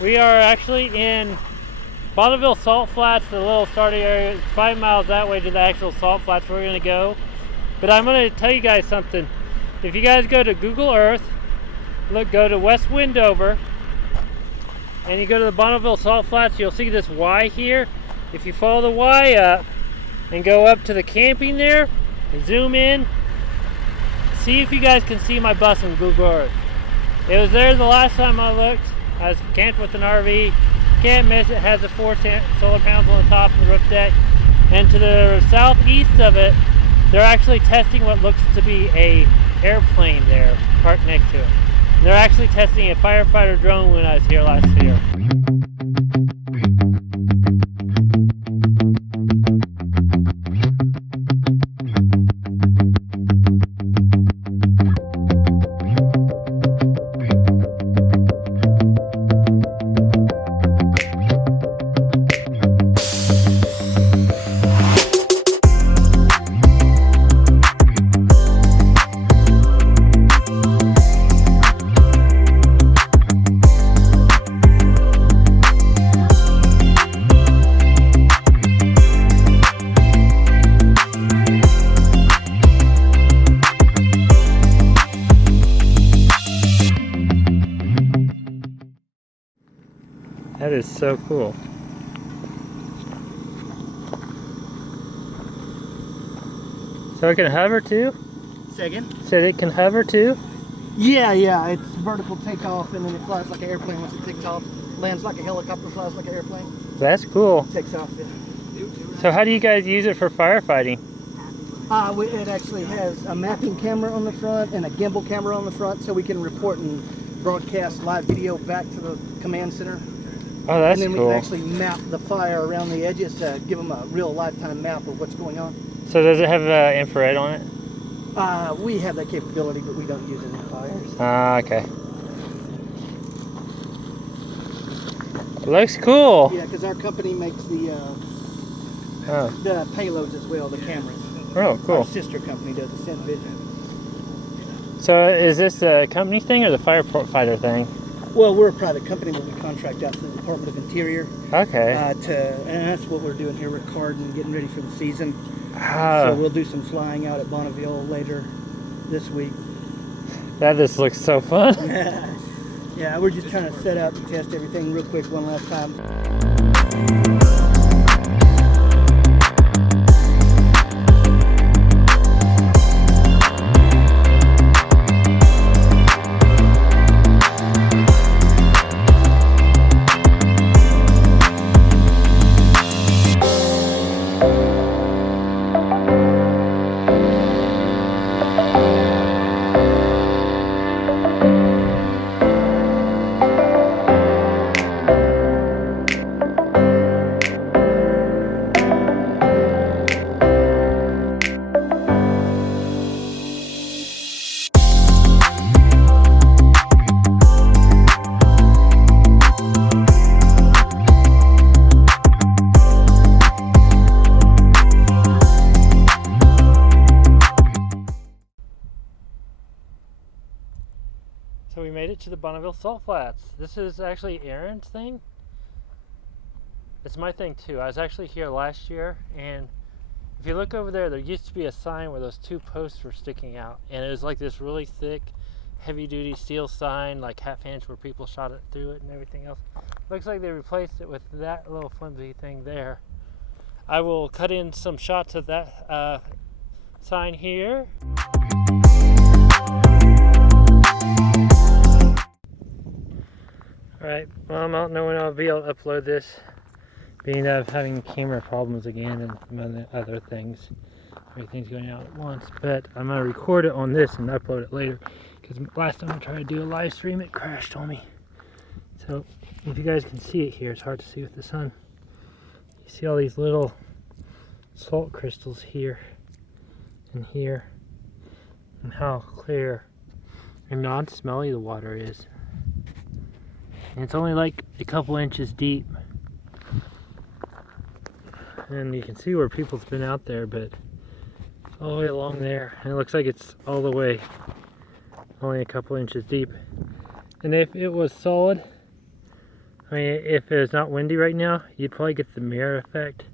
We are actually in Bonneville Salt Flats, the little starting area. It's 5 miles that way to the actual salt flats where we're going to go. But I'm going to tell you guys something. If you guys go to Google Earth, go to West Windover, and you go to the Bonneville Salt Flats, you'll see this Y here. If you follow the Y up and go up to the camping there, and zoom in, see if you guys can see my bus in Google Earth. It was there the last time I looked. I was camped with an RV. Can't miss it. It has the 4 solar panels on the top of the roof deck. And to the southeast of it, they're actually testing what looks to be a airplane there, parked next to it. And they're actually testing a firefighter drone when I was here last year. That is so cool. So it can hover too? Second. Said it can hover too? Yeah, it's vertical takeoff and then it flies like an airplane once it takes off. Lands like a helicopter, flies like an airplane. That's cool. Takes off, yeah. So how do you guys use it for firefighting? It actually has a mapping camera on the front and a gimbal camera on the front so we can report and broadcast live video back to the command center. Oh, that's cool. And then we can actually map the fire around the edges to give them a real lifetime map of what's going on. So does it have infrared on it? We have that capability, but we don't use it in fires. Okay. Looks cool. Yeah, because our company makes the payloads as well, the cameras. Oh, cool. Our sister company does the Vision. So is this a company thing or the firefighter thing? Well, we're a private company, but we contract out to the Department of Interior. Okay. And that's what we're doing here. We're carding, getting ready for the season. Oh. So we'll do some flying out at Bonneville later this week. That just looks so fun. Yeah, we're just trying to set up and test everything real quick one last time. So we made it to the Bonneville Salt Flats. This is actually Aaron's thing. It's my thing too. I was actually here last year, and if you look over there, there used to be a sign where those 2 posts were sticking out, and it was like this really thick, heavy-duty steel sign, like half-inch, where people shot it through it and everything else. Looks like they replaced it with that little flimsy thing there. I will cut in some shots of that sign here. Alright, well, I don't know when I'll be able to upload this, being that I'm having camera problems again and other things. Everything's going out at once, but I'm going to record it on this and upload it later, because last time I tried to do a live stream, it crashed on me. So, if you guys can see it here, it's hard to see with the sun. You see all these little salt crystals here and here, and how clear and non-smelly the water is. And it's only like a couple inches deep. And you can see where people's been out there, but all the way along there. And it looks like it's all the way only a couple inches deep. And if it was solid, I mean, if it was not windy right now, you'd probably get the mirror effect,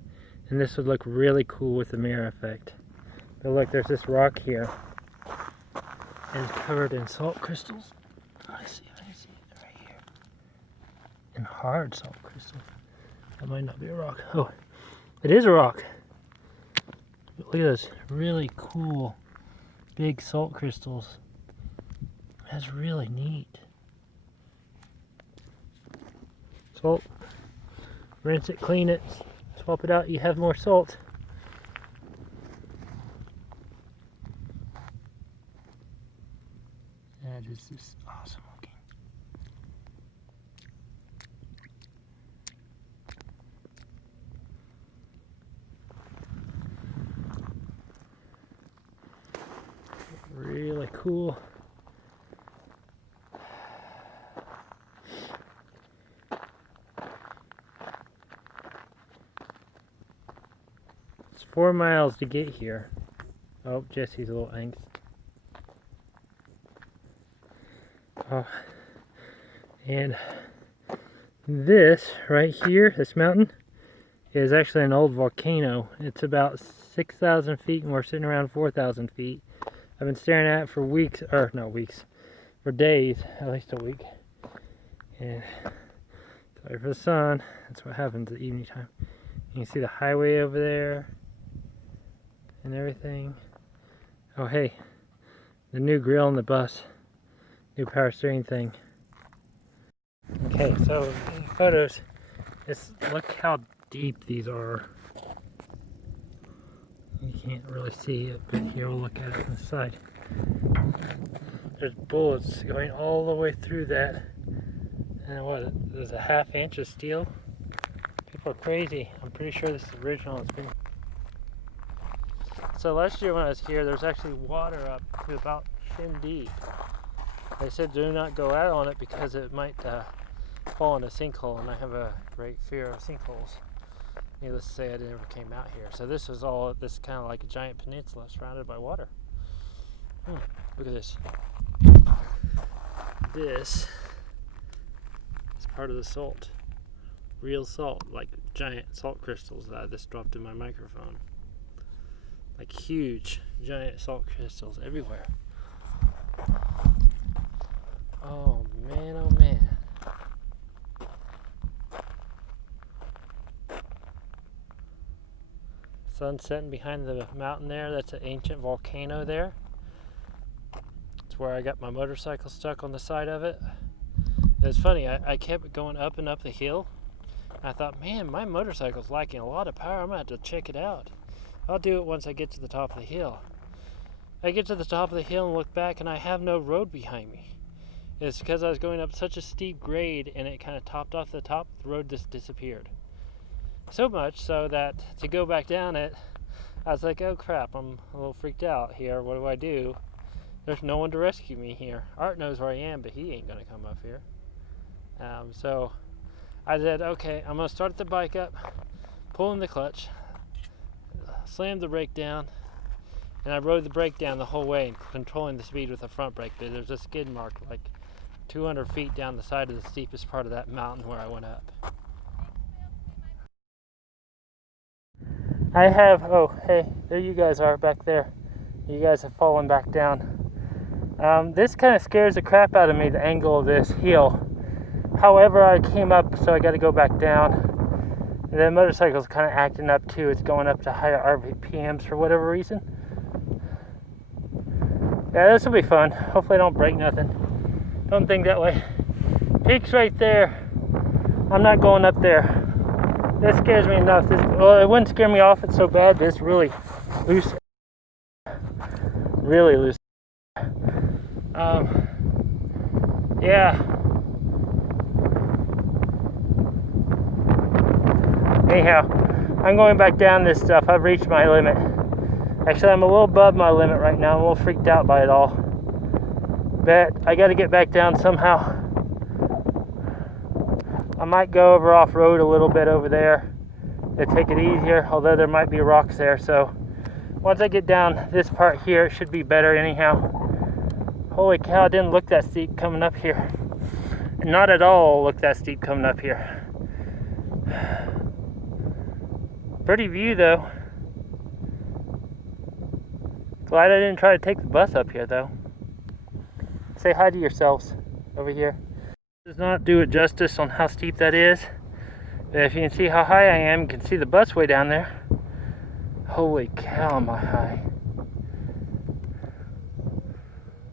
and this would look really cool with the mirror effect. But look, there's this rock here, and it's covered in salt crystals. I see it right here. And hard salt crystals. That might not be a rock. Oh, it is a rock. But look at those really cool big salt crystals. That's really neat. Salt. Rinse it, clean it, swap it out, you have more salt. That is just awesome looking. Really cool. It's 4 miles to get here. Oh, Jesse's a little angst. Oh, and this right here, this mountain, is actually an old volcano. It's about 6,000 feet and we're sitting around 4,000 feet. I've been staring at it for weeks, or not weeks, for days, at least a week. And sorry for the sun, that's what happens at evening time. You can see the highway over there and everything. Oh hey, the new grill on the bus, new power steering thing. Okay, so in the photos, look how deep these are. You can't really see it, but here we'll look at it from the side. There's bullets going all the way through that. And what, there's a ½ inch of steel? People are crazy. I'm pretty sure this is original. It's been... So last year when I was here, there was actually water up to about shin deep. They said do not go out on it because it might fall in a sinkhole, and I have a great fear of sinkholes. Needless to say, I never came out here. So this is all, this kind of like a giant peninsula surrounded by water. Look at this. This is part of the salt. Real salt, like giant salt crystals that I just dropped in my microphone. Like huge, giant salt crystals everywhere. Oh man, oh man. Sun setting behind the mountain there. That's an ancient volcano there. It's where I got my motorcycle stuck on the side of it. It's funny, I kept going up and up the hill. I thought, man, my motorcycle's lacking a lot of power. I'm gonna have to check it out. I'll do it once I get to the top of the hill. I get to the top of the hill and look back and I have no road behind me. It's because I was going up such a steep grade and it kind of topped off the top, the road just disappeared. So much so that to go back down it, I was like, oh crap, I'm a little freaked out here. What do I do? There's no one to rescue me here. Art knows where I am, but he ain't gonna come up here. So I said, okay, I'm gonna start the bike up, pull in the clutch, slam the brake down, and I rode the brake down the whole way, controlling the speed with the front brake. But there's a skid mark like 200 feet down the side of the steepest part of that mountain where I went up. I have, oh hey, there you guys are back there. You guys have fallen back down. This kind of scares the crap out of me, the angle of this hill. However, I came up, so I got to go back down. And the motorcycle's kind of acting up too. It's going up to higher RPMs for whatever reason. Yeah, this will be fun. Hopefully I don't break nothing. Don't think that way. Peak's right there. I'm not going up there. That scares me enough. Well, it wouldn't scare me off. It's so bad, but it's really loose. Really loose. Yeah. Anyhow, I'm going back down this stuff. I've reached my limit. Actually, I'm a little above my limit right now. I'm a little freaked out by it all. But I got to get back down somehow. I might go over off-road a little bit over there to take it easier, although there might be rocks there. So once I get down this part here, it should be better anyhow. Holy cow, it didn't look that steep coming up here. not at all look that steep coming up here. Pretty view though. Glad I didn't try to take the bus up here though. Say hi to yourselves over here. Does not do it justice on how steep that is. But if you can see how high I am, you can see the bus way down there. Holy cow, am I high.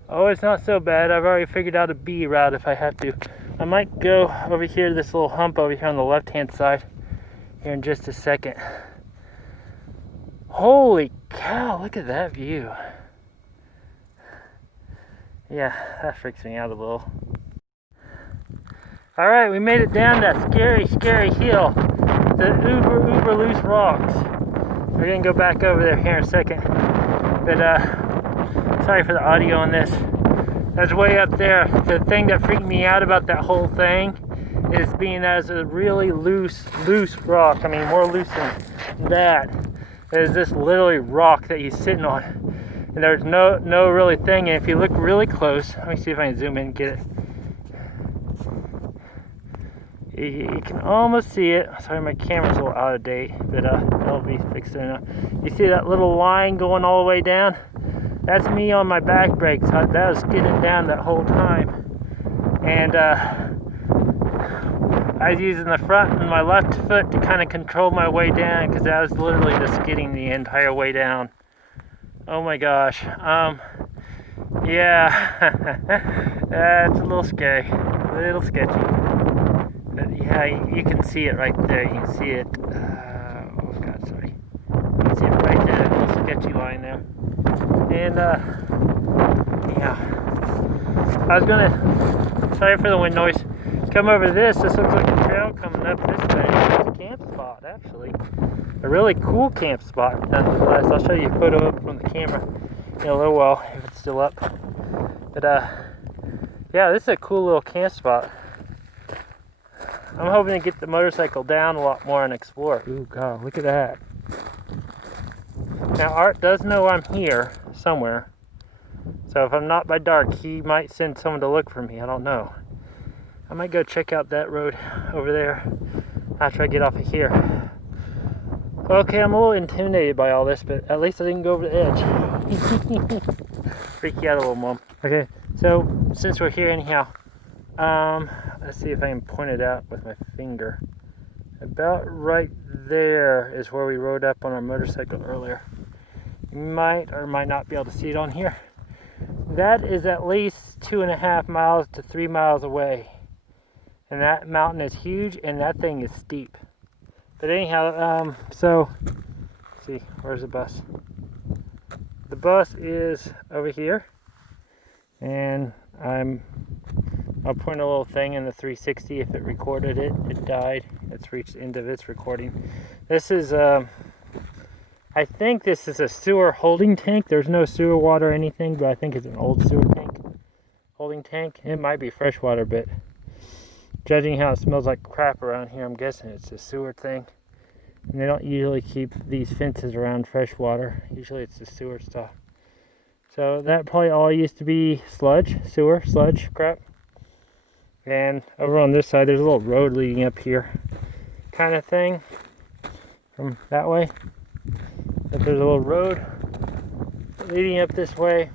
Oh, it's not so bad. I've already figured out a B route if I have to. I might go over here to this little hump over here on the left-hand side here in just a second. Holy cow, look at that view. Yeah, that freaks me out a little. Alright, we made it down that scary, scary hill. The uber loose rocks. We're gonna go back over there here in a second. But sorry for the audio on this. That's way up there. The thing that freaked me out about that whole thing is being that it's a really loose rock. I mean, more loose than that. There's this literally rock that he's sitting on. And there's no really thing. And if you look really close, let me see if I can zoom in and get it. You can almost see it. Sorry, my camera's a little out of date, but it'll be fixed enough. You see that little line going all the way down? That's me on my back brakes. That was skidding down that whole time. And I was using the front and my left foot to kind of control my way down, because I was literally just skidding the entire way down. Oh my gosh. Yeah. That's a little scary. A little sketchy. But yeah, you can see it right there. You can see it. Oh god, sorry. You can see it right there. That little sketchy line there. And yeah. I was gonna, sorry for the wind noise, come over this. This looks like a trail coming up this way. It's a camp spot, actually. A really cool camp spot, nonetheless. I'll show you a photo up from the camera in a little while, if it's still up. But yeah, this is a cool little camp spot. I'm hoping to get the motorcycle down a lot more and explore. Ooh, god, look at that. Now, Art does know I'm here somewhere. So if I'm not by dark, he might send someone to look for me. I don't know. I might go check out that road over there after I get off of here. Okay, I'm a little intimidated by all this, but at least I didn't go over the edge. Freak you out a little, Mom. Okay, so since we're here anyhow, let's see if I can point it out with my finger. About right there is where we rode up on our motorcycle earlier. You might or might not be able to see it on here. That is at least 2.5 miles to 3 miles away. And that mountain is huge and that thing is steep. But anyhow, so, let's see, where's the bus? The bus is over here. And I'll point a little thing in the 360 if it recorded it. It died. It's reached the end of its recording. This is, I think this is a sewer holding tank. There's no sewer water or anything, but I think it's an old sewer tank. Holding tank. It might be fresh water, but judging how it smells like crap around here, I'm guessing it's a sewer thing. And they don't usually keep these fences around fresh water. Usually it's the sewer stuff. So that probably all used to be sludge, sewer, sludge, crap. And over on this side, there's a little road leading up here, kind of thing, from that way. But there's a little road leading up this way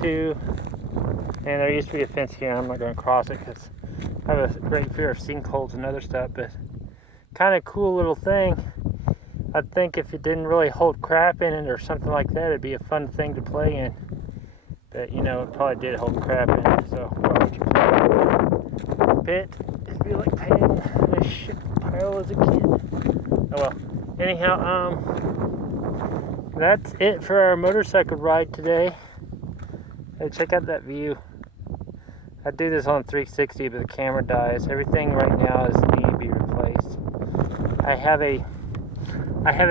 to, and there used to be a fence here. I'm not going to cross it because I have a great fear of sinkholes and other stuff, but kind of cool little thing. I think if it didn't really hold crap in it or something like that, it'd be a fun thing to play in. But you know, it probably did hold crap in it, so why would you play it? It'd be like paying a shit pile as a kid. Oh well. Anyhow, that's it for our motorcycle ride today. Hey, check out that view. I do this on 360, but the camera dies. Everything right now is need to be replaced. I have a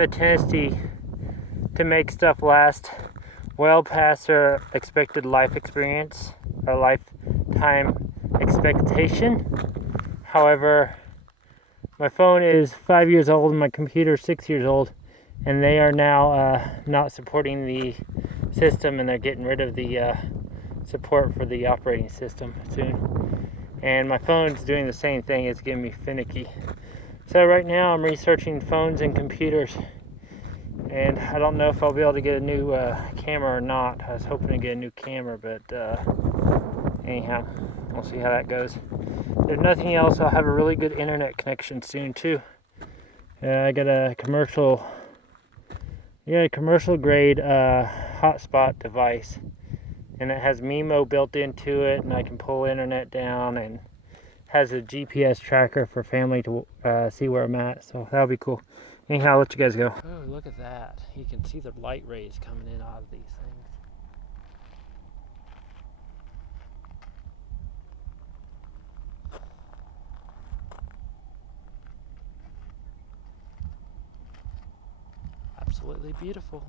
tendency to make stuff last well past their expected life experience or lifetime expectation. However, my phone is 5 years old and my computer is 6 years old, and they are now not supporting the system, and they're getting rid of the support for the operating system soon. And my phone's doing the same thing, it's getting me finicky. So right now I'm researching phones and computers, and I don't know if I'll be able to get a new camera or not. I was hoping to get a new camera, but anyhow, we'll see how that goes. If there's nothing else, I'll have a really good internet connection soon too. I got a commercial grade hotspot device, and it has MIMO built into it, and I can pull internet down, and has a GPS tracker for family to see where I'm at, so that'll be cool. Anyhow, I'll let you guys go. Oh, look at that. You can see the light rays coming in out of these things. Absolutely beautiful.